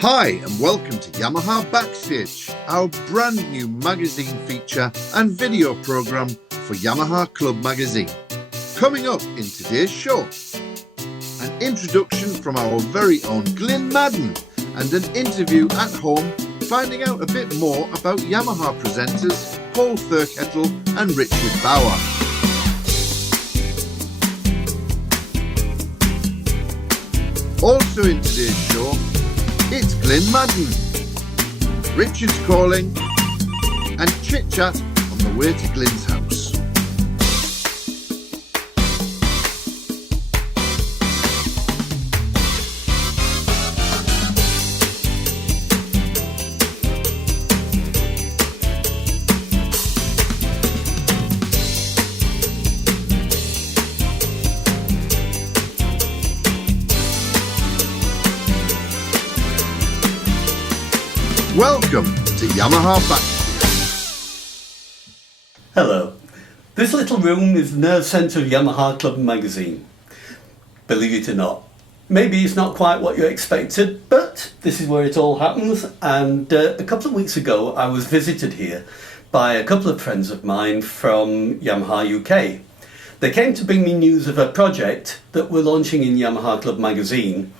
Hi and welcome to Yamaha Backstage, our brand new magazine feature and video programme for Yamaha Club Magazine. Coming up in today's show, an introduction from our very own Glyn Madden and an interview at home finding out a bit more about Yamaha presenters Paul Thirkettle and Richard Bower. Also in today's show, it's Glyn Madden, Richard's calling, and chit-chat on the way to Glyn's house. Welcome to Yamaha Backstage. Hello. This little room is the nerve centre of Yamaha Club Magazine. Believe it or not. Maybe it's not quite what you expected, but this is where it all happens. And a couple of weeks ago I was visited here by a couple of friends of mine from Yamaha UK. They came to bring me news of a project that we're launching in Yamaha Club Magazine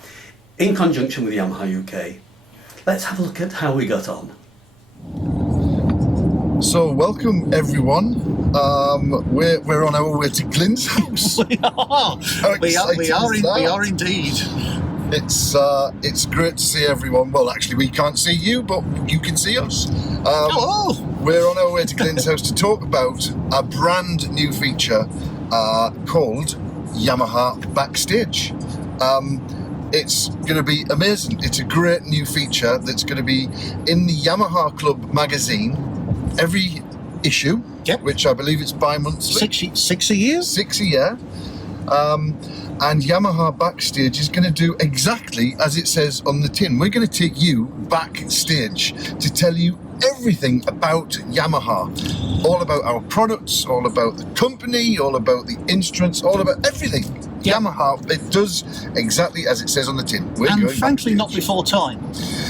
in conjunction with Yamaha UK. Let's have a look at how we got on. So, welcome everyone. We're on our way to Glyn's house. We are. We are indeed. It's great to see everyone. Well, actually, we can't see you, but you can see us. Hello. We're on our way to Glyn's house to talk about a brand new feature called Yamaha Backstage. It's going to be amazing. It's a great new feature that's going to be in the Yamaha Club Magazine every issue, Yep. which I believe it's bi-monthly. Six a year? 6 a year. And Yamaha Backstage is going to do exactly as it says on the tin. We're going to take you backstage to tell you everything about Yamaha, all about our products, all about the company, all about the instruments, all about everything. Yep. Yamaha, it does exactly as it says on the tin. We're And going frankly, backstage. not before time.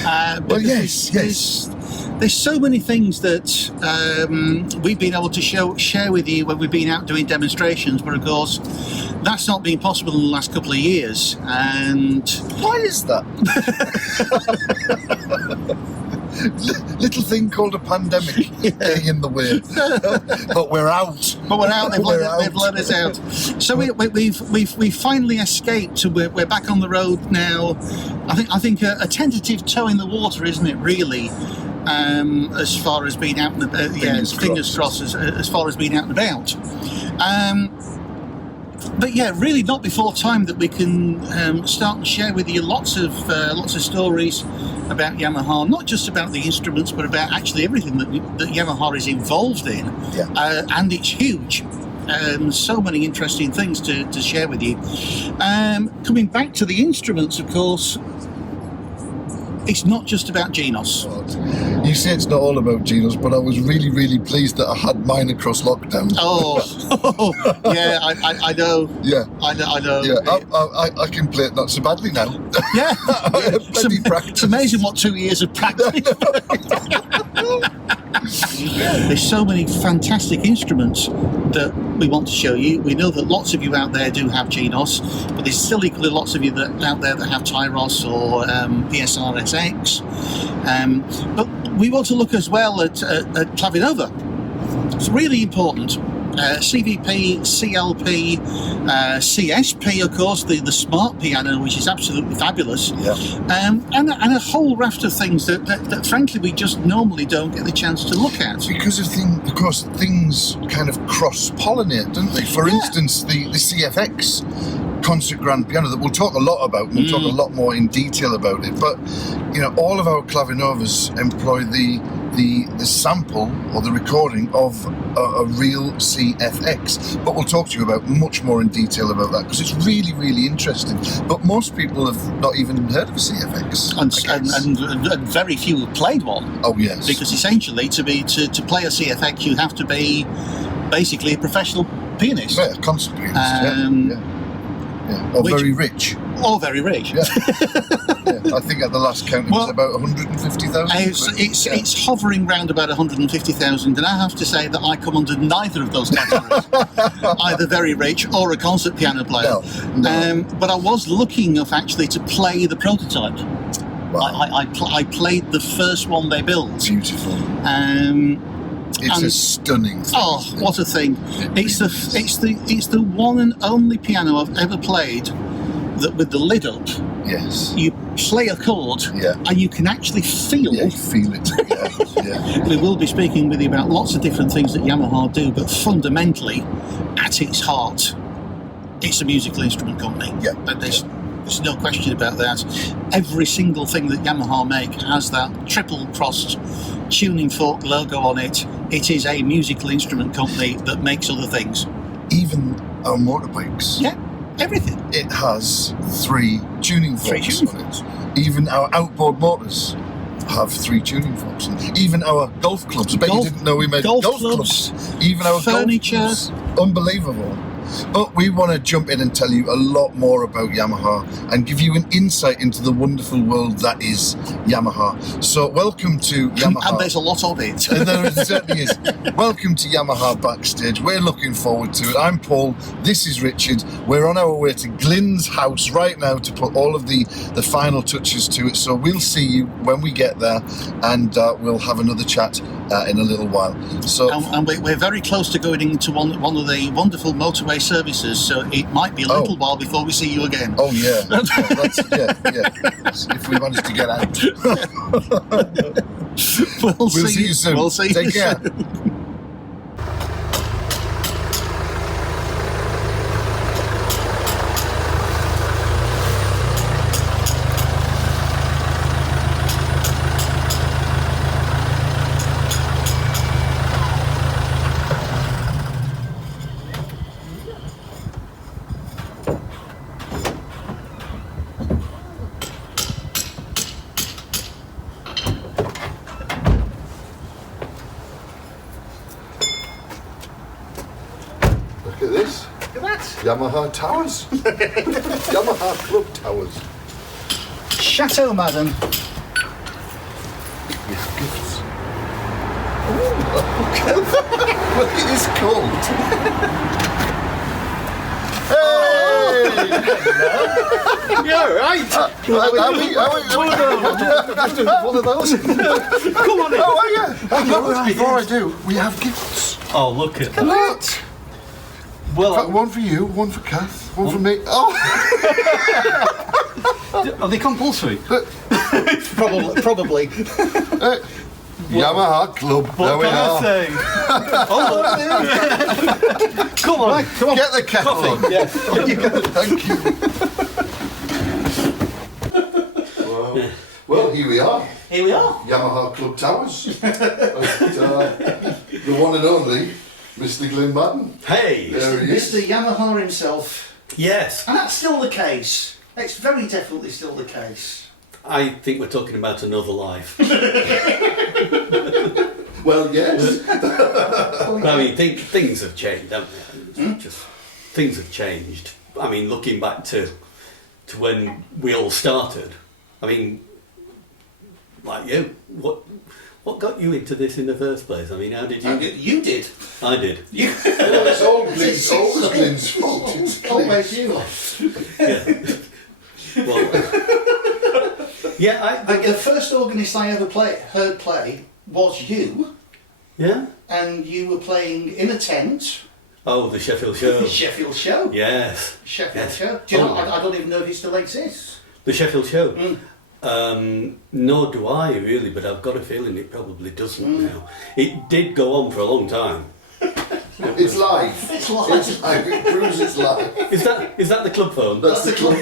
Well, Because yes. There's so many things that we've been able to share with you when we've been out doing demonstrations, but of course, that's not been possible in the last couple of years. And Why is that? Little thing called a pandemic getting in the way. But we're out. But we're out. They've We're let us out. So we've finally escaped. We're back on the road now. I think a tentative toe in the water, isn't it? Really, as far as being out and about. Fingers crossed. As far as being out and about. But yeah, really not before time that we can start and share with you lots of stories about Yamaha, not just about the instruments, but about actually everything that Yamaha is involved in. Yeah. And it's huge. So many interesting things to share with you. Coming back to the instruments, of course, it's not just about Genos. You say it's not all about Genos, but I was really, really pleased that I had mine across lockdown. Oh, yeah, I know. Yeah. I know. Yeah, I can play it not so badly now. Yeah. Plenty practice. It's amazing what 2 years of practice. There's so many fantastic instruments that we want to show you. We know that lots of you out there do have Genos, but there's still equally lots of you out there that have Tyros or PSR-SX. But we want to look as well at Clavinova. It's really important. CVP, CLP, CSP, of course, the smart piano, which is absolutely fabulous, Yeah. and a whole raft of things that frankly we just normally don't get the chance to look at. Because of course, things kind of cross-pollinate, don't they? For instance, the CFX concert grand piano that we'll talk a lot about, and we'll talk a lot more in detail about it, but you know, all of our Clavinovas employ the sample or the recording of a real CFX, but we'll talk to you about much more in detail about that because it's really, really interesting. But most people have not even heard of a CFX, and very few have played one. Oh yes, because essentially to play a CFX you have to be basically a professional pianist. yeah, concert pianist. Yeah. Or very rich. Or very rich. Yeah. Yeah. I think at the last count it was about 150,000. It's hovering round about 150,000, and I have to say that I come under neither of those categories, either very rich or a concert piano player. No. But I was lucky enough actually to play the prototype. Wow. I played the first one they built. Beautiful. It's a stunning thing. Oh, what a thing! It's the one and only piano I've ever played that with the lid up. Yes. You play a chord, and you can actually feel. Yeah, you feel it. Yeah. We will be speaking with you about lots of different things that Yamaha do, but fundamentally, at its heart, it's a musical instrument company. Yeah. There's no question about that. Every single thing that Yamaha make has that triple-crossed tuning fork logo on it. It is a musical instrument company that makes other things. Even our motorbikes. Yeah, everything. It has 3 tuning forks on it. Even our outboard motors have 3 tuning forks. Even our golf clubs. I bet you didn't know we made golf clubs. Even our furniture. Golf clubs. Unbelievable. But we want to jump in and tell you a lot more about Yamaha and give you an insight into the wonderful world that is Yamaha. So welcome to Yamaha. And there's a lot of it. And there certainly is. Welcome to Yamaha Backstage. We're looking forward to it. I'm Paul. This is Richard. We're on our way to Glyn's house right now to put all of the final touches to it. So we'll see you when we get there, and we'll have another chat in a little while. So, and we're very close to going into one of the wonderful motorway services, so it might be a little while before we see you again. Oh yeah, if we manage to get out. we'll see you soon. We'll see Take you care. Soon. Look at this. Look at that. Yamaha Towers. Yamaha Club Towers. Chateau Madden. We have gifts. Look at this coat. Hey! You're right. One of those. Come on in. Oh, yeah. Before I do, we have gifts. Oh, look at that. What? Well, One for you, one for Kath, one for me. Oh! are they compulsory? Probably. Yamaha Club. There we are. Come on. Get the kettle on. Yes. Thank you. Well, here we are. Here we are. Yamaha Club Towers. The one and only Mr. Glyn Madden. Hey. There he is. Mr. Yamaha himself. Yes. And that's still the case. It's very definitely still the case. I think we're talking about another life. Well, yes. I mean, things have changed, haven't they? Just things have changed. I mean, looking back to when we all started. I mean, like you, what got you into this in the first place? I mean, how did you? You did. I did. You. It's always Glyn's fault. It's Always you. Yeah. Well, yeah, The first organist I ever heard play was you. Yeah. And you were playing in a tent. Oh, the Sheffield Show. Sheffield Show. Yes. Sheffield Show. Do you know? I don't even know if it still exists. The Sheffield Show. Nor do I really, but I've got a feeling it probably doesn't now. It did go on for a long time. It's live. It's live. It proves it's live. Is that the club phone? That's the club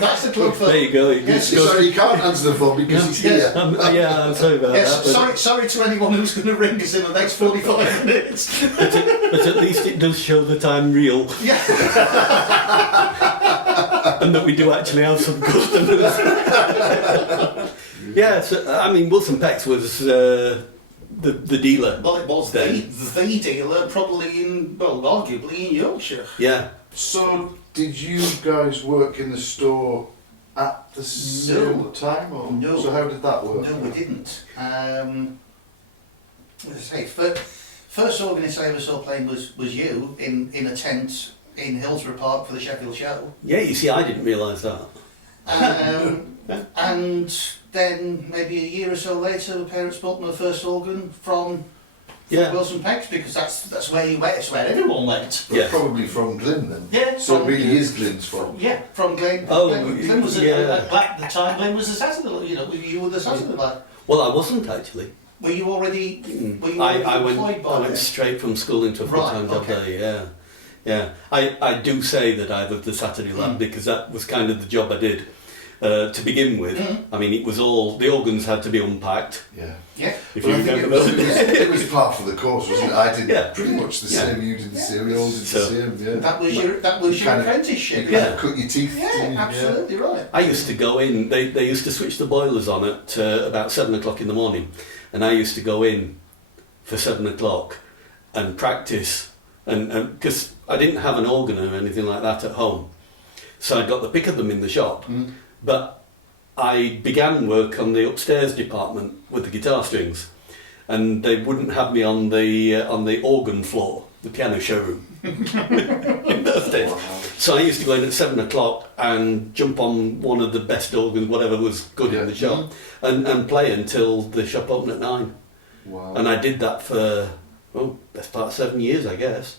phone. There you go. Sorry, you can't answer the phone because he's here. Yeah, I'm sorry about that. But, sorry to anyone who's going to ring us in the next 45 minutes. but at least it does show that I'm real. Yeah. And that we do actually have some customers. Yeah, so, I mean, Wilson Peck's was the dealer. Well, it was the dealer, probably arguably in Yorkshire. Yeah. So Did you guys work in the store at the same time? Or? No. So how did that work? No, we didn't. As I say, first organised I ever saw playing was you in a tent in Hillsborough Park for the Sheffield show. Yeah, you see, I didn't realise that. And then maybe a year or so later, my parents bought my first organ from Wilson Peck's, because that's where you went. It's where everyone went. But probably from Glyn then. Yeah. So it really is Glyn's fault. Yeah, from Glyn. Oh, Glyn was yeah. at the time. Glyn was the Saturday. You were the Saturday lad. Well, I wasn't actually. Were you already? I employed by went then? straight from school into a full-time job there. Yeah. I do say that I was the Saturday lad because that was kind of the job I did to begin with. I mean, it was all the organs had to be unpacked. Yeah. If Well, you I think remember it was part of the course, wasn't it? I did pretty much the same. You did the same. We all did the same. Yeah. That was your apprenticeship. You kind of cut your teeth. Yeah, absolutely right. I used to go in. They used to switch the boilers on at about 7 o'clock in the morning, and I used to go in for 7 o'clock and practice, and because I didn't have an organ or anything like that at home, so I got the pick of them in the shop. But I began work on the upstairs department with the guitar strings, and they wouldn't have me on the organ floor, the piano showroom. In those days. So I used to go in at 7 o'clock and jump on one of the best organs, whatever was good in the shop, and play until the shop opened at 9. Wow. And I did that for best part of 7 years, I guess.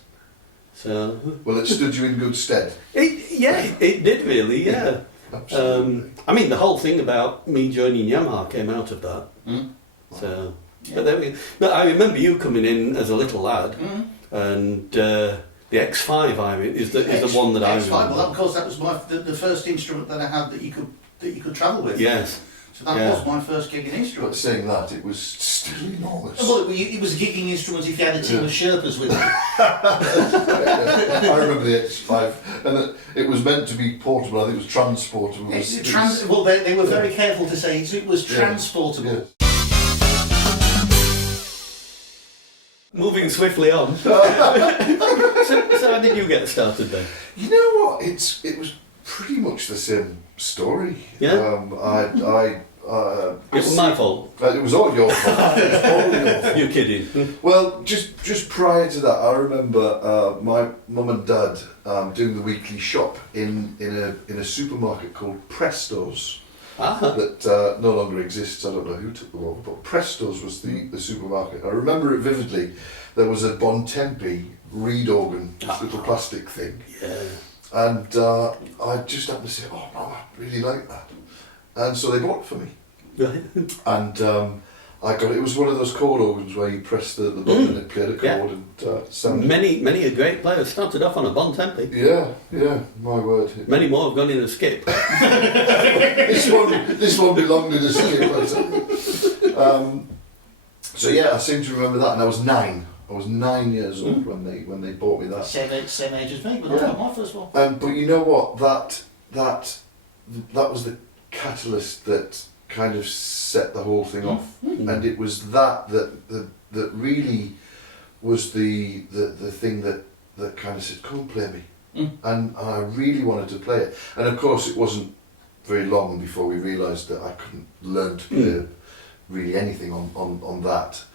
So Well, it stood you in good stead. It did really, yeah. Absolutely. I mean, the whole thing about me joining Yamaha came out of that. So, but there we go. But I remember you coming in as a little lad, and the X5 is the one that I X5. remember. Well, of course, that was the first instrument that I had that you could travel with. Yes. So that was my first gigging instrument. But saying that, it was still enormous. Well, it was a gigging instrument if you had a team of Sherpas with you. I remember the X5, and it was meant to be portable. I think it was transportable. Well, they were very careful to say it was transportable. Yeah. Moving swiftly on. So how did you get started then? You know what? It was pretty much the same story. Yeah. It It was my fault. It was all your fault. It was all your fault. You're kidding. Well, just prior to that, I remember my mum and dad doing the weekly shop in a supermarket called Presto's that no longer exists. I don't know who took them over, but Presto's was the supermarket. I remember it vividly. There was a Bontempi reed organ, this little plastic thing. Yeah. And I just happened to say, oh no, I really like that. And so they bought it for me. And I got it. It was one of those chord organs where you press the button and it played a chord and sounded. Many a great player started off on a Bontempi. Yeah, my word. Many more have gone in a skip. This one belonged in a skip. So yeah, I seem to remember that, and I was 9. I was 9 years old when they bought me that. Same age as me, but I got my first one. But you know what? That was the catalyst that kind of set the whole thing off, and it was that really was the thing that kind of said, "Come and play me," and I really wanted to play it. And of course, it wasn't very long before we realised that I couldn't learn to play really anything on that,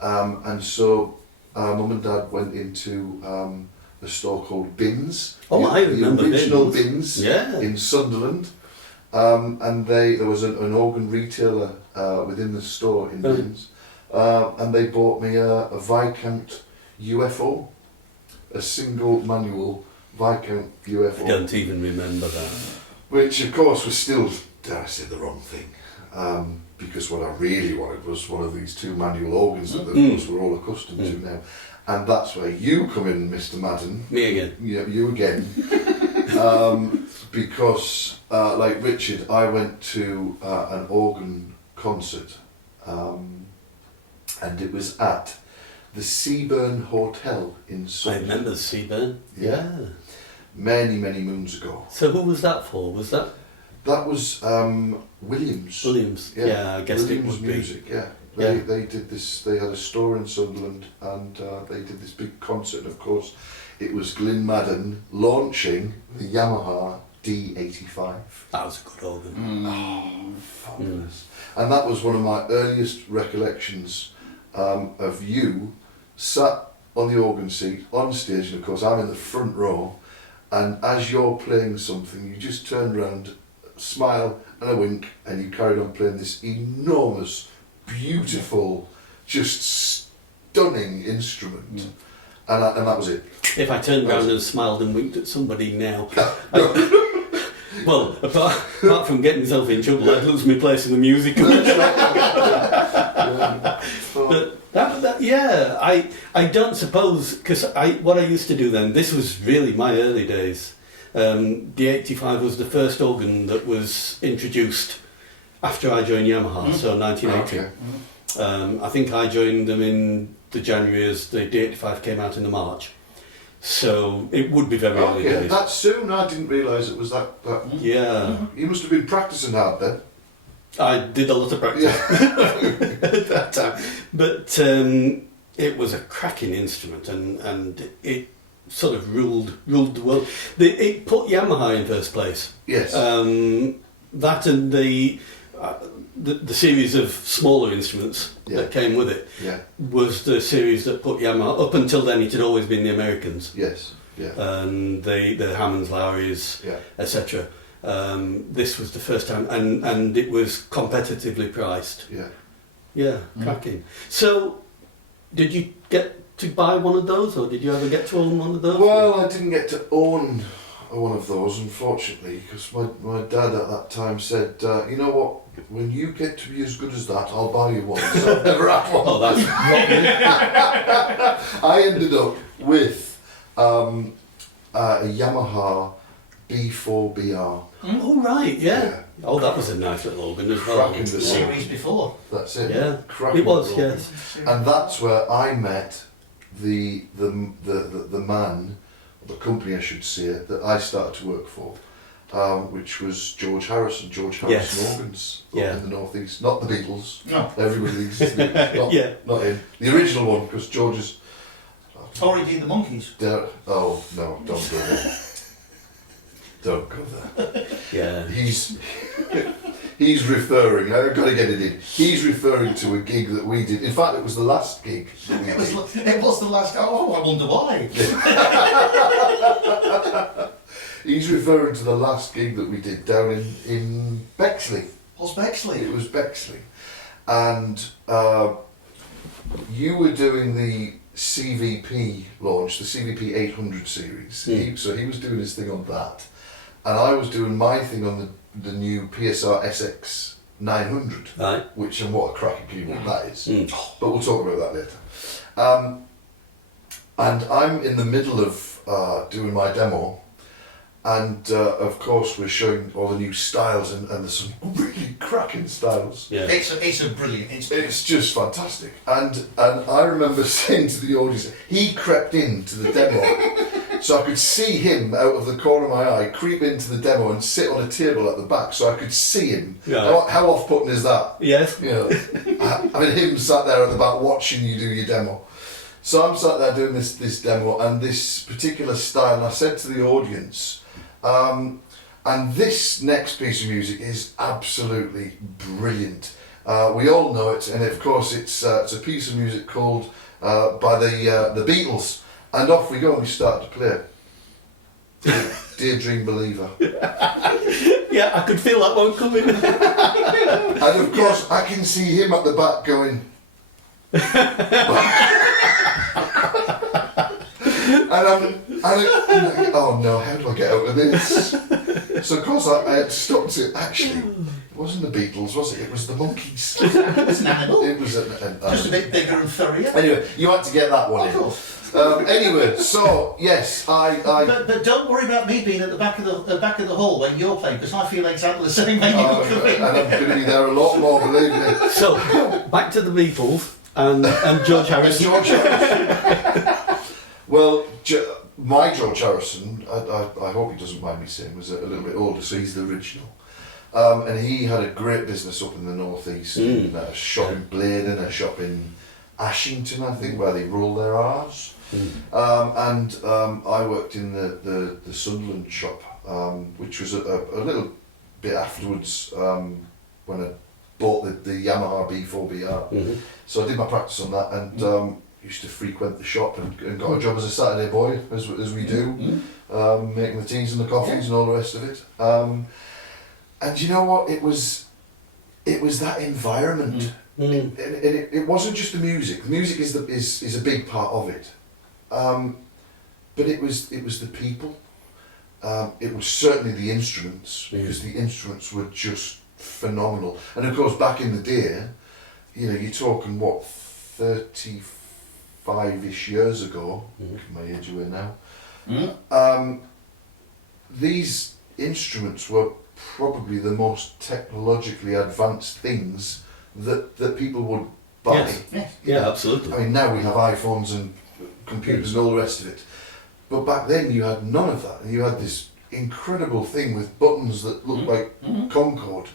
and so Mum and Dad went into a store called Bins. I remember the original Bins. Bins Yeah. in Sunderland. And there was an organ retailer within the store in Bins, and they bought me a Viscount UFO, a single manual Viscount UFO. I don't even remember that. Which of course was still, dare I say, the wrong thing, because what I really wanted was one of these 2 manual organs that of course we're all accustomed to now, and that's where you come in, Mr. Madden. Me again. You again. Because, like Richard, I went to an organ concert, and it was at the Seaburn Hotel in I Sunderland. remember Seaburn. Yeah. Many moons ago. So who was that for? Was that That was Williams. Williams? Yeah, I guessed Williams it would Music, be. yeah. They did this. They had a store in Sunderland, and they did this big concert. And of course, it was Glyn Madden launching the Yamaha D85. That was a good organ. Oh, fabulous. And that was one of my earliest recollections of you sat on the organ seat on stage, and of course I'm in the front row, and as you're playing something you just turned around, smile and a wink, and you carried on playing this enormous, beautiful, just stunning instrument. And that was it. If I turned around and smiled and winked at somebody now, well, apart from getting myself in trouble, I'd lose my place in the musical. But I don't suppose, because what I used to do then, this was really my early days. The 85 was the first organ that was introduced after I joined Yamaha, so 1980. Okay. I think I joined them in the January as the D85 came out in the March. So it would be very early days. That soon? I didn't realise it was that. Yeah. You must have been practising hard then. I did a lot of practice at that time. But it was a cracking instrument, and it sort of ruled the world. It put Yamaha in first place. Yes. That and the series of smaller instruments that came with it was the series that put Yamaha. Up until then, it had always been the Americans. Yes. Yeah. And the Hammonds, Lowrys, etc. This was the first time, and it was competitively priced. Yeah. Yeah, cracking. So, did you get to buy one of those, or did you ever get to own one of those? Well, I didn't get to own one of those, unfortunately, because my dad at that time said, you know what, when you get to be as good as that, I'll buy you one. So I've never had one. Oh, that's I ended up with a Yamaha B4BR. Oh, right, yeah. Oh, that was a nice little organ as well. Cracking the series before. That's it. Yeah, Cracking it was, organ. yes. And that's where I met the man, the company I should say, that I started to work for, which was George Harrison Organs up in the North East. Not the Beatles. No. Everybody thinks it's the Beatles. Not him. The original one, because George is... Already in the Monkeys. Oh, no, don't go there. Don't go there. Yeah. He's referring, I've got to get it in, he's referring to a gig that we did. In fact, it was the last gig that we did. It was the last, oh, I wonder why. He's referring to the last gig that we did down in Bexley. What's Bexley? It was Bexley. And you were doing the CVP launch, the CVP 800 series. So he was doing his thing on that. And I was doing my thing on the new PSR-SX 900, right. Which, and what a cracking keyboard that is. But we'll talk about that later. And I'm in the middle of doing my demo, and of course we're showing all the new styles, and there's some really cracking styles. Yeah. It's a brilliant instrument. It's just fantastic. And I remember saying to the audience, he crept into the demo. So I could see him out of the corner of my eye creep into the demo and sit on a table at the back, so I could see him. Yeah. How off-putting is that? Yes. You know, I mean, him sat there at the back watching you do your demo. So I'm sat there doing this demo and this particular style, and I said to the audience, and this next piece of music is absolutely brilliant. We all know it, and of course it's a piece of music called by the Beatles. And off we go and we start to play. Dear Dream Believer. Yeah, I could feel that one coming. And of course I can see him at the back going... and oh no, how do I get out of this? So of course I had to stop to... Actually, it wasn't the Beatles, was it? It was the Monkeys. It was an animal. It was just a bit bigger and furrier. Anyway, you had to get that one in. Anyway, so yes, But don't worry about me being at the back of the hall when you're playing, because I feel exactly the same when you're playing. And I'm going to be there a lot more, believe me. So back to the Beatles and George Harrison. Well, my George Harrison, I hope he doesn't mind me saying, was a little bit older, so he's the original. And he had a great business up in the North East, in a shop in Bladen, a shop in Ashington, I think, where they roll their R's. And I worked in the Sunderland shop, which was a little bit afterwards when I bought the Yamaha B4BR. So I did my practice on that and used to frequent the shop and got a job as a Saturday boy, as we do, making the teas and the coffees and all the rest of it. And you know what? It was that environment. It wasn't just the music. The music is a big part of it, but it was the people. It was certainly the instruments, because the instruments were just phenomenal. And of course, back in the day, you know, you're talking what, 35-ish years ago. My age away now. These instruments were probably the most technologically advanced things that people would buy. Yeah, absolutely. I mean, now we have iPhones and computers and all the rest of it. But back then you had none of that. And you had this incredible thing with buttons that looked like Concorde.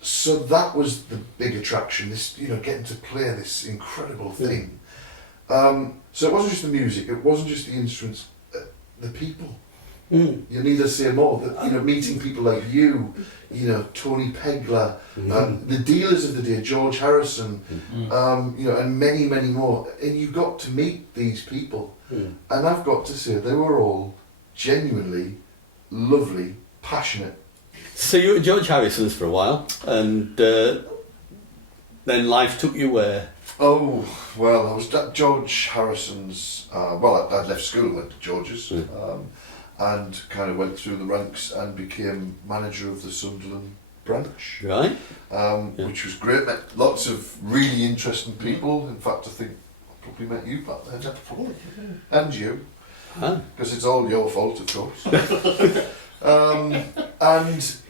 So that was the big attraction, this, you know, getting to play this incredible thing. So it wasn't just the music, it wasn't just the instruments, the people. You need to say more. You know, meeting people like you know, Tony Pegler, the dealers of the day, George Harrison, you know, and many, many more. And you got to meet these people, and I've got to say they were all genuinely lovely, passionate. So you were at George Harrison's for a while, and then life took you where? Oh, well, I was at George Harrison's. Well, I'd left school and went to George's. And kind of went through the ranks and became manager of the Sunderland branch. Right. Which was great. Met lots of really interesting people. In fact, I think I probably met you back then. Probably. And you. Because it's all your fault, of course. And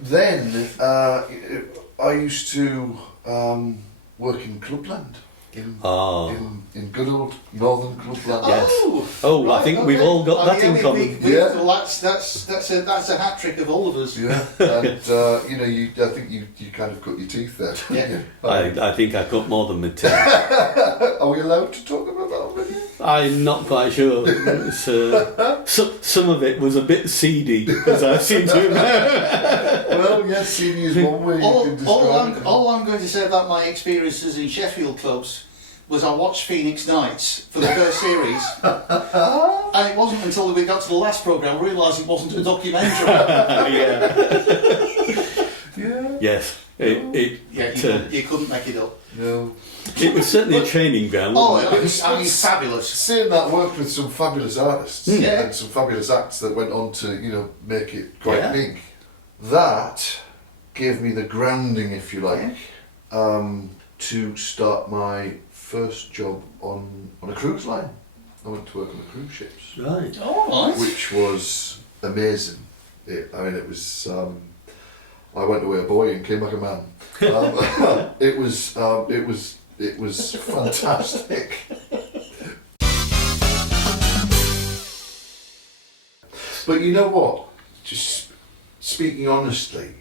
then I used to work in Clubland. In good old Northern Clubland. Yes. Oh, right. I think we've all got that in common. Well, that's a hat trick of all of us. Yeah, and you know, I think you kind of cut your teeth there. Yeah. I think I cut more than my teeth. Are we allowed to talk about that already? I'm not quite sure. Some of it was a bit seedy, as I seem to remember. Well, yes, seedy is one way you can describe it. All I'm going to say about my experiences in Sheffield clubs was I watched Phoenix Nights for the first series, and it wasn't until we got to the last programme I realised it wasn't a documentary. Yes. You couldn't make it up. No. It was certainly a training ground. I mean, fabulous. Saying that, worked with some fabulous artists and some fabulous acts that went on to, you know, make it quite big. That gave me the grounding, if you like, to start my first job on a cruise line. I went to work on the cruise ships. Right. Oh, nice. Which was amazing. It was. I went away a boy and came back a man. It was fantastic. But you know what? Just speaking honestly,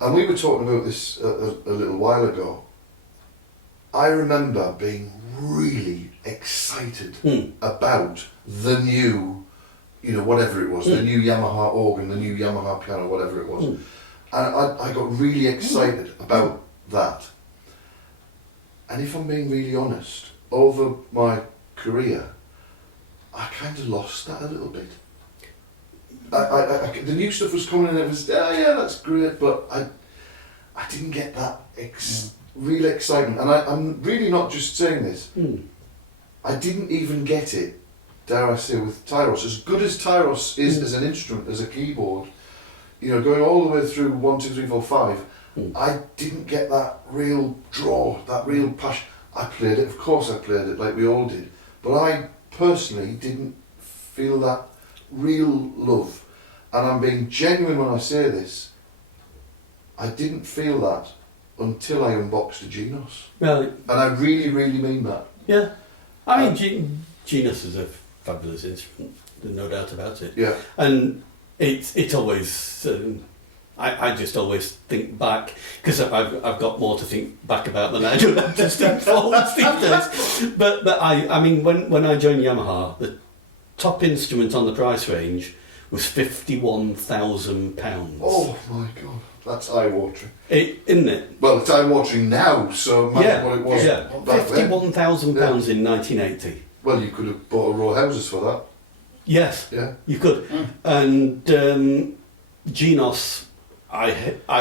and we were talking about this a little while ago. I remember being really excited about the new, you know, whatever it was, the new Yamaha organ, the new Yamaha piano, whatever it was. And I got really excited about that. And if I'm being really honest, over my career, I kind of lost that a little bit. The new stuff was coming and it was, yeah, that's great, but I didn't get that real excitement. And I'm really not just saying this. I didn't even get it, dare I say, with Tyros. As good as Tyros is as an instrument, as a keyboard, you know, going all the way through 1, 2, 3, 4, 5, I didn't get that real draw, that real passion. I played it, of course I played it, like we all did, but I personally didn't feel that real love. And I'm being genuine when I say this, I didn't feel that until I unboxed a Genos. Right. And I really, really mean that. Yeah. I mean, Genos is a fabulous instrument, there's no doubt about it. Yeah. And it's always I just always think back, because I've got more to think back about than I do just think forwards these days. But I mean, when I joined Yamaha, the top instrument on the price range was £51,000. Oh my God, that's eye-watering. Isn't it? Well, it's eye-watering now, so imagine what it was back then. £51,000 in 1980. Well, you could have bought a row of houses for that. Yes, Yeah. you could. And Genos, I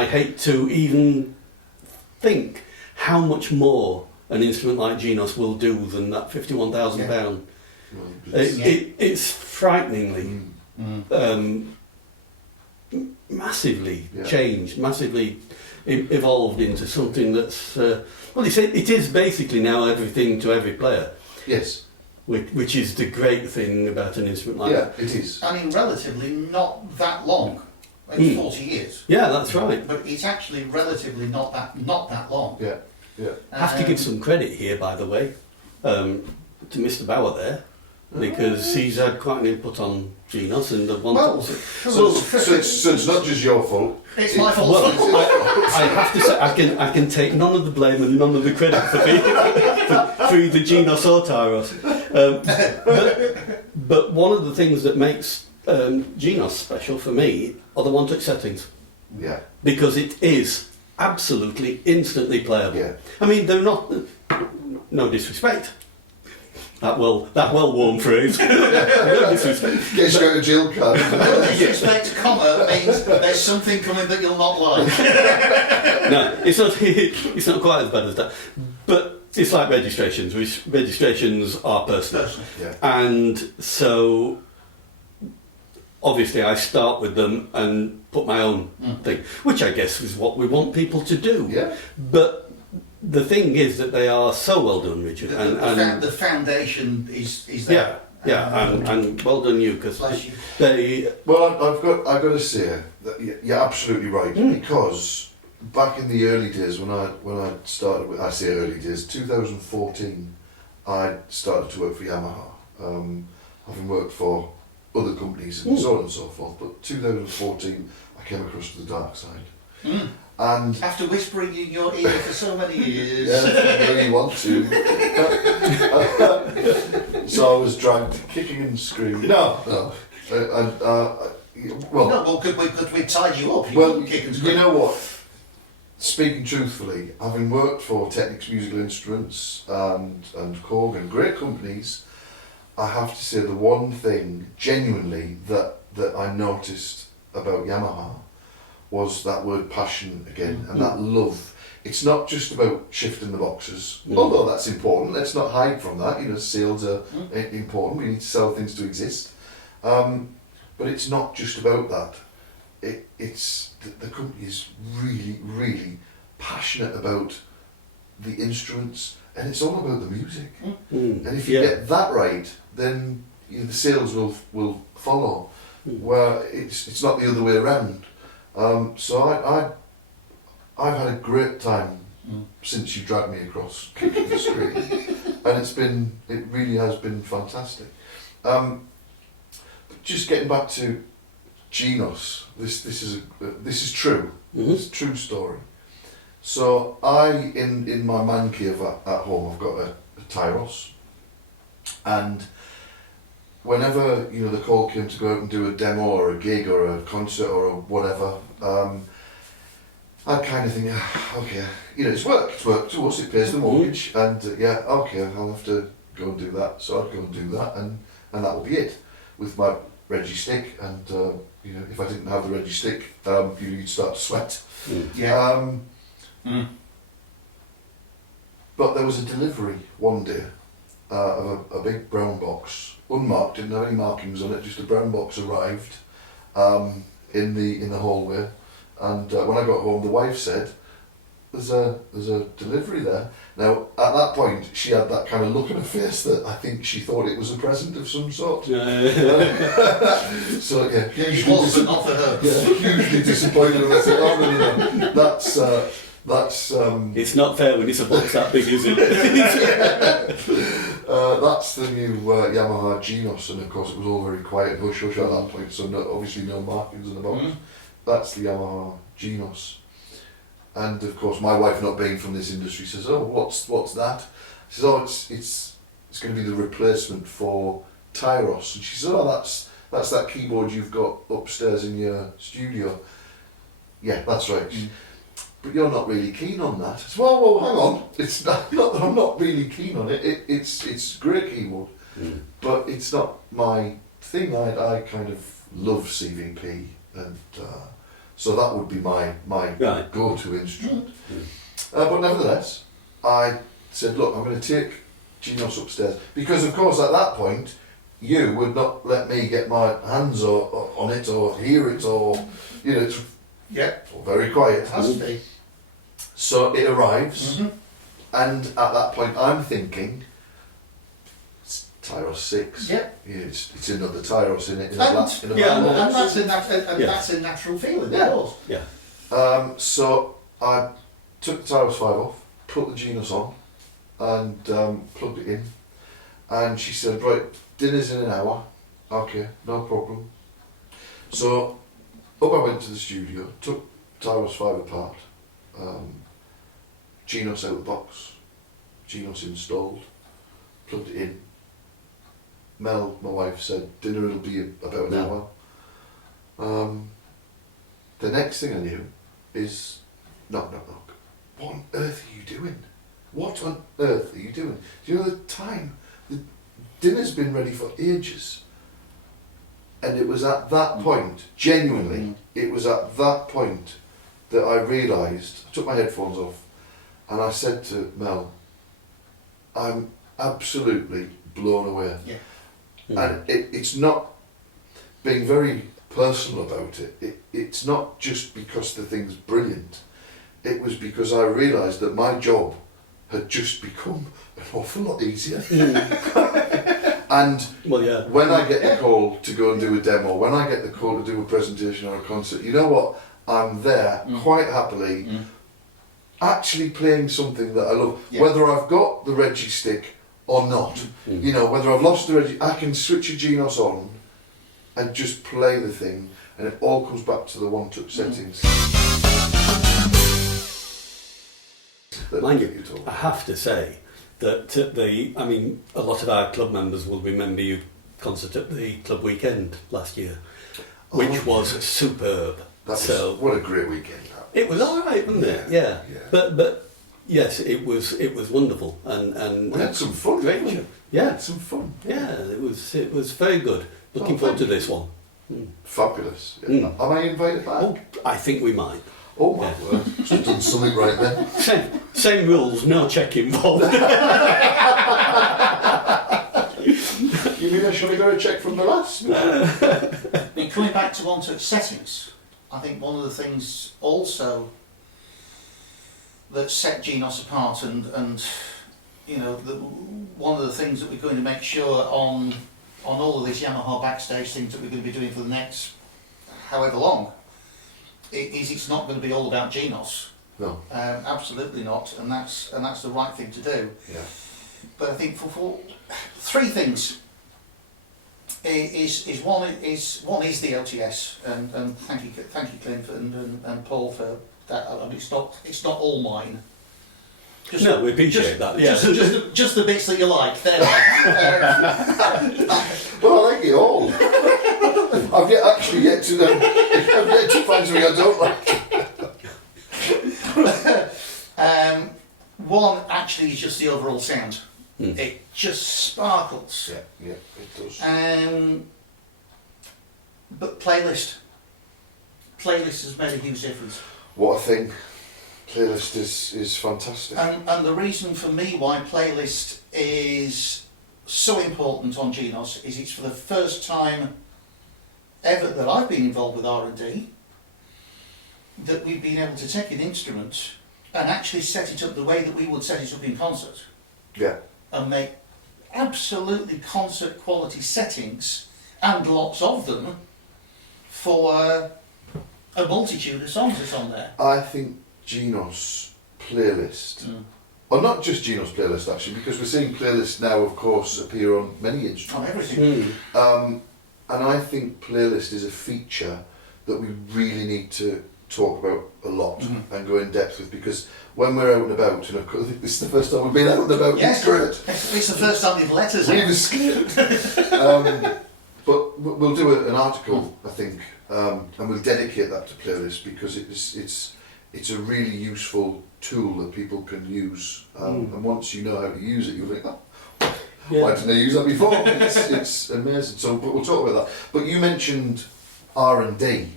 hate to even think how much more an instrument like Genos will do than that £51,000. It's frighteningly massively changed, massively evolved into something that's well, it is basically now everything to every player. Yes. Which is the great thing about an instrument like that. Yeah, it is. I mean, relatively not that long. It's 40 years. Yeah, that's right. But it's actually relatively not that long. Yeah, yeah. I have to give some credit here, by the way, to Mr. Bower there, because he's had quite an input on Genos and the one. Well, so it's not just your fault. It's my fault. Well, I have to say, I can take none of the blame and none of the credit for either Genos or Tyros. But one of the things that makes Genos special for me are the one-touch settings. Yeah. Because it is absolutely instantly playable. Yeah. I mean, they're not. No disrespect. That well-worn phrase. No disrespect. Get you out of jail card. No disrespect, comma, means there's something coming that you'll not like. No, it's not. It's not quite as bad as that. But it's like registrations. Registrations are personal, Yeah. and so obviously I start with them and put my own thing, which I guess is what we want people to do. Yeah. But the thing is that they are so well done, Richard, The foundation is there. Yeah, and well done you, because they. Well, I've got to say that you're absolutely right, because back in the early days when I started with, I say early days, 2014, I started to work for Yamaha, having worked for other companies and so on and so forth. But 2014, I came across to the dark side. And after whispering in your ear for so many years. Yeah, I really want to. So I was dragged, kicking and screaming. No. Could we tied you up? You know what? Speaking truthfully, having worked for Technics Musical Instruments and Korg and great companies, I have to say the one thing genuinely that I noticed about Yamaha was that word passion again, and that love. It's not just about shifting the boxes, although that's important. Let's not hide from that. Sales are important. We need to sell things to exist. But it's not just about that. It's the company is really, really passionate about the instruments, and it's all about the music. And if you get that right, then the sales will follow. Where it's not the other way around. So I've had a great time since you dragged me across kicking the screen, and it really has been fantastic. But just getting back to Genos, this is true. It's a true story. So in my man cave at home, I've got a Tyros, and whenever the call came to go out and do a demo or a gig or a concert or whatever, I'd kind of think, okay, it's work to us, it pays the mortgage, and okay, I'll have to go and do that. So I'd go and do that, and that would be it with my Reggie stick. And if I didn't have the Reggie stick, you'd start to sweat. But there was a delivery one day of a big brown box, unmarked, didn't have any markings on it, just a brown box arrived in the hallway, and when I got home, the wife said, there's a delivery there. Now at that point she had that kind of look on her face that I think she thought it was a present of some sort. So It was, but not for her. Hugely disappointed, and I said, oh no, that's it's not fair when it's a box that big, is it? that's the new Yamaha Genos, and of course it was all very quiet and hush hush at that point, so obviously no markings on the box. That's the Yamaha Genos. And of course, my wife, not being from this industry, says, "Oh, what's that?" She says, "Oh, it's going to be the replacement for Tyros." And she says, "Oh, that's that keyboard you've got upstairs in your studio." "Yeah, that's right." "But you're not really keen on that." I said, well, hang on. It's not that I'm not really keen on it. It's a great keyboard, but it's not my thing. I kind of love CVP, and so that would be my Right. go-to instrument. But nevertheless, I said, "Look, I'm going to take Genos upstairs," because of course at that point you would not let me get my hands on it or hear it, or it's very quiet. It has to be. So it arrives, and at that point I'm thinking, it's Tyros 6. Yeah. It's another Tyros in it. And that's a natural feeling, Yeah. of course. Yeah. So I took the Tyros 5 off, put the Genos on, and plugged it in. And she said, "Right, dinner's in an hour." "Okay, no problem." So up I went to the studio, took Tyros 5 apart, Genos out of the box, Genos installed, plugged it in. Mel, my wife, said, "Dinner will be about an hour." The next thing I knew is, knock, knock, knock. "What on earth are you doing? What on earth are you doing? Do you know the time? The dinner's been ready for ages." And it was at that point, genuinely, it was at that point that I realised, I took my headphones off, and I said to Mel, "I'm absolutely blown away." Yeah. And it's not being very personal about it. It's not just because the thing's brilliant. It was because I realised that my job had just become an awful lot easier. And when I get the call to go and do a demo, when I get the call to do a presentation or a concert, you know what? I'm there quite happily, actually playing something that I love. Yeah. Whether I've got the Reggie stick or not, whether I've lost the Reggie, I can switch a Genos on and just play the thing, and it all comes back to the one-touch settings. Mind you, I have to say that a lot of our club members will remember your concert at the club weekend last year, which was superb. What a great weekend that was. It was all right, wasn't it? Yeah. But yes, it was wonderful, and We had some fun. Great didn't show. we? Yeah. We had some fun. Yeah, it was very good. Looking forward to this one. Fabulous. Yeah. Am I invited back? Oh, I think we might. Oh my word. Just done something right then. Same rules, no check involved. You mean I should have got a check from the last? Coming back to one-touch settings, I think one of the things also that set Genos apart, and one of the things that we're going to make sure on all of these Yamaha Backstage things that we're going to be doing for the next however long, is it's not going to be all about Genos. No. Absolutely not, and that's the right thing to do. Yeah. But I think for three things is one is the OTS, and thank you Glyn and Paul for that. I mean, it's not all mine. No, we appreciate that. Yeah. Just the bits that you like. There. Well, I like it all. I've yet to find something I don't like. One actually is just the overall sound. It just sparkles. Yeah, it does. But playlist has made a huge difference. What a thing. Playlist is fantastic. And the reason for me why playlist is so important on Genos is it's for the first time ever that I've been involved with R&D that we've been able to take an instrument and actually set it up the way that we would set it up in concert. Yeah. And make absolutely concert quality settings, and lots of them, for a multitude of songs that's on there. I think Genos playlist, or not just Genos playlist actually, because we're seeing playlists now, of course, appear on many instruments. On everything. And I think playlist is a feature that we really need to talk about a lot and go in depth with, because when we're out and about, and of course this is the first time we've been out and about. Yes, it's it's the first time you've let us great. in. We've escaped. But we'll do an article, I think, and we'll dedicate that to playlist, because it's a really useful tool that people can use, and once you know how to use it, you'll think, oh, why didn't I use that before? It's amazing. So, but we'll talk about that. But you mentioned R&D,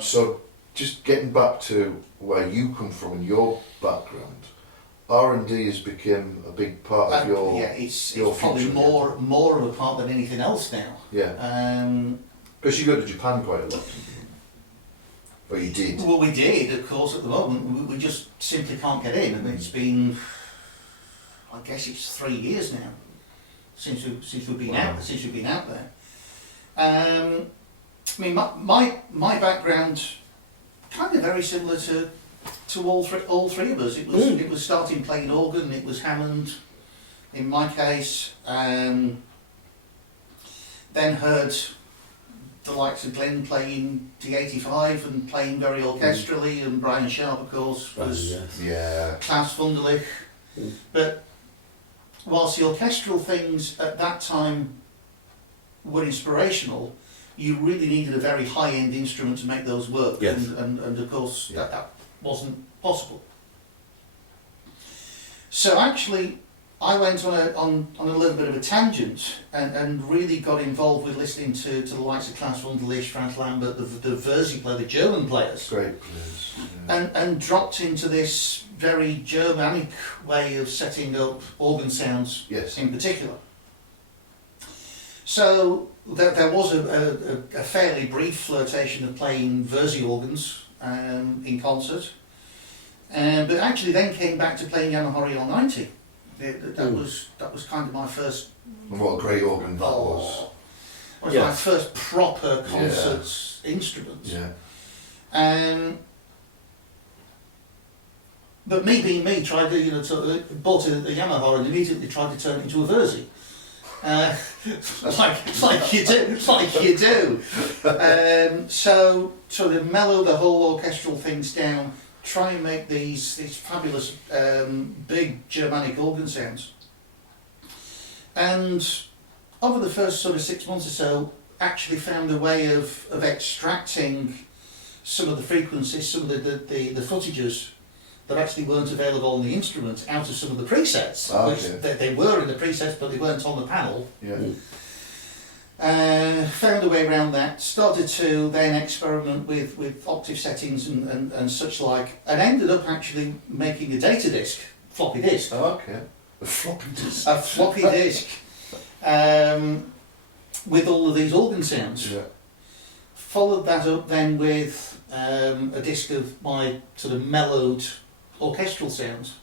so just getting back to where you come from and your background, R&D has become a big part of your it's your probably future. more of a part than anything else now. Yeah. Because you go to Japan quite a lot, didn't you? Or you did. Well, we did, of course. At the moment, we just simply can't get in, and it's been, I guess it's 3 years now since we've been out there. I mean, my background kind of very similar to all three of us. It was starting playing organ. It was Hammond, in my case. Then heard the likes of Glyn playing D85 and playing very orchestrally, and Brian Sharp, of course, was Klaus Wunderlich. But whilst the orchestral things at that time were inspirational, you really needed a very high-end instrument to make those work, and of course that wasn't possible. So actually, I went on a little bit of a tangent and really got involved with listening to the likes of Klaus Wunderlich, Franz Lambert, the Verzi player, the German players. Great players. And dropped into this very Germanic way of setting up organ sounds in particular. So there was a fairly brief flirtation of playing Verzi organs in concert, but actually then came back to playing Yamaha EL90. That was kind of my first. And what a great organ that was. It was my first proper concert instrument. Yeah. But me being me, tried to bought a Yamaha and immediately tried to turn it into a Verzi. Like you do. So to mellow the whole orchestral things down, try and make these fabulous big Germanic organ sounds. And over the first sort of 6 months or so, actually found a way of extracting some of the frequencies, some of the footages that actually weren't available on the instrument out of some of the presets, which they were in the presets but they weren't on the panel. Found a way around that, started to then experiment with octave settings and such like, and ended up actually making a data disc, floppy disk. A floppy disk. A floppy disk with all of these organ sounds. Followed that up then with a disc of my sort of mellowed orchestral sounds.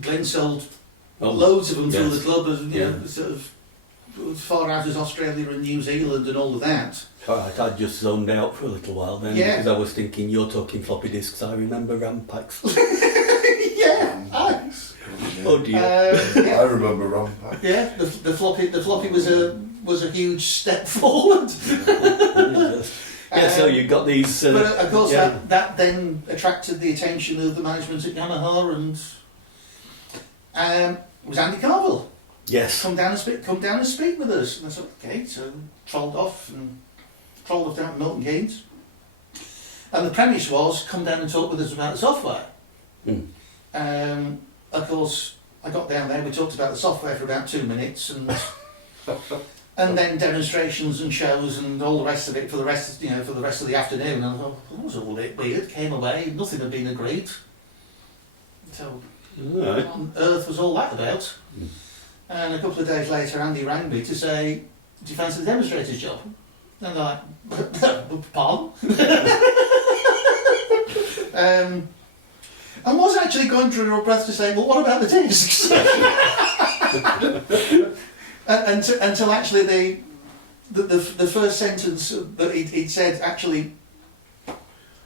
Glyn sold loads of them through the club, as sort of as far out as Australia and New Zealand and all of that. I just zoned out for a little while then, because I was thinking, you're talking floppy disks, I remember RAM packs. Oh dear. I remember RAM packs. Yeah, the floppy was a huge step forward. So you got these. But of course, that then attracted the attention of the management at Yamaha, and it was Andy Carville. Yes. Come down and speak with us. And I said, okay, so trolled off down to Milton Keynes. And the premise was, come down and talk with us about the software. Of course, I got down there, we talked about the software for about 2 minutes, and then demonstrations and shows and all the rest of it for the rest of the afternoon. And I thought, that was a little bit weird. Came away, nothing had been agreed. So, what on earth was all that about? And a couple of days later, Andy rang me to say, do you fancy the demonstrator's job? And I'm like, pardon? And was actually going through a breath to say, well, what about the discs? Until actually the first sentence that he'd said actually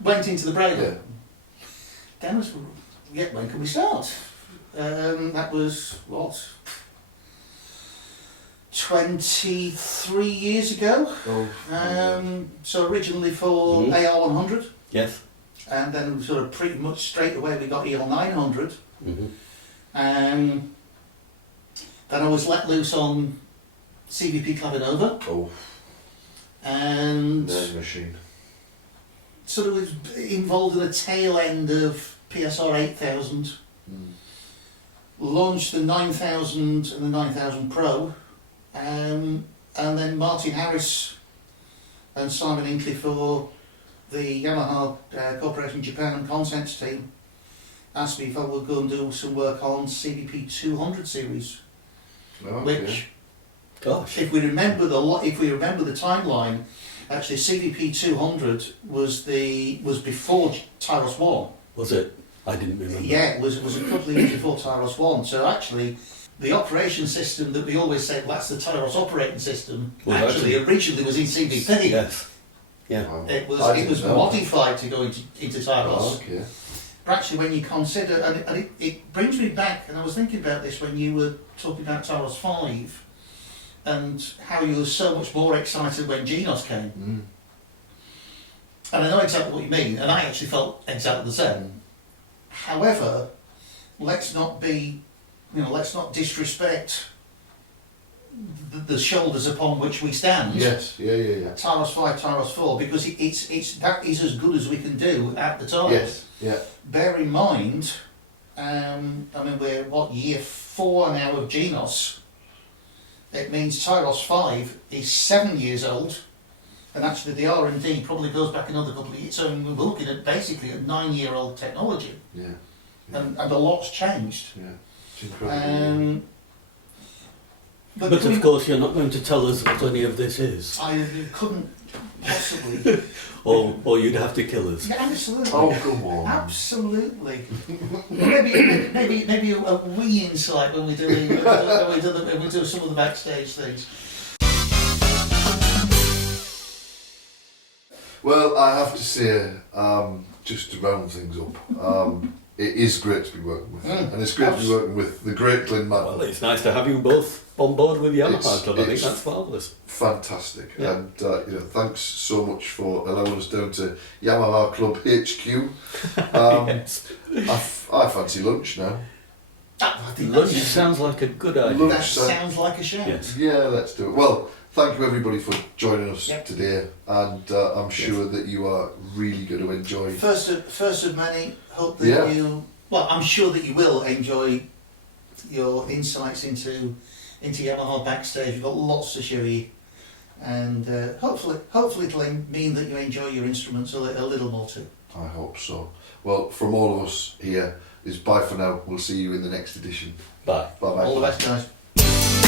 went into the brain. Dennis, when can we start? That was, what, 23 years ago. Oh. So originally for AR100, Yes. and then sort of pretty much straight away we got EL900. Then I was let loose on CVP Clavinova, Oh. and Nerd machine. sort of was involved in the tail end of PSR-8000. Launched the 9000 and the 9000 Pro, and then Martin Harris and Simon Inkley for the Yamaha Corporation Japan Consents team asked me if I would go and do some work on CVP 200 series, which, Gosh. if we remember the timeline, actually CVP 200 was before Tyros 1. Was it? I didn't remember. Yeah, it was a couple of years before Tyros 1. So actually, the operation system that we always said, that's the Tyros operating system, Well, originally was in CVP. Yes. Yeah. Wow. It I was didn't know. modified to go into Tyros. Oh, okay. But actually, when you consider, and it brings me back, and I was thinking about this when you were talking about Tyros 5, and how you were so much more excited when Genos came. And I know exactly what you mean, and I actually felt exactly the same. However, let's not disrespect the shoulders upon which we stand. Yes, yeah. Tyros 5, Tyros 4, because that is as good as we can do at the time. Yes, yeah. Bear in mind, we're year 4 now of Genos. It means Tyros 5 is 7 years old, and actually the R&D probably goes back another couple of years. So we're looking at basically a 9-year-old technology, Yeah. and a lot's changed. Yeah. It's incredible. But Of course, you're not going to tell us what any of this is, I couldn't possibly. or you'd have to kill us. Yeah, absolutely. Oh, come on. Absolutely. maybe a wee insight when we do some of the backstage things. Well, I have to say, just to round things up, it is great to be working with, and it's great to be working with the great Glyn Well, Madden. it's nice to have you both on board with Yamaha It's- Club. I think it's- that's marvellous. Fantastic, Yeah. and thanks so much for allowing us down to Yamaha Club HQ. Yes. I fancy lunch now. I think Lunch that's- sounds like a good idea. Lunch. that sounds like a shout. Yes. Yeah, let's do it. Well, thank you everybody for joining us Yep. today, and I'm sure that you are really going to enjoy. First of many. Hope that Yeah. I'm sure that you will enjoy your insights into Yamaha Backstage. We've got lots to show you, and hopefully it'll mean that you enjoy your instruments a little more too. I hope so. Well, from all of us here is bye for now. We'll see you in the next edition. Bye. Bye bye. All the best, guys.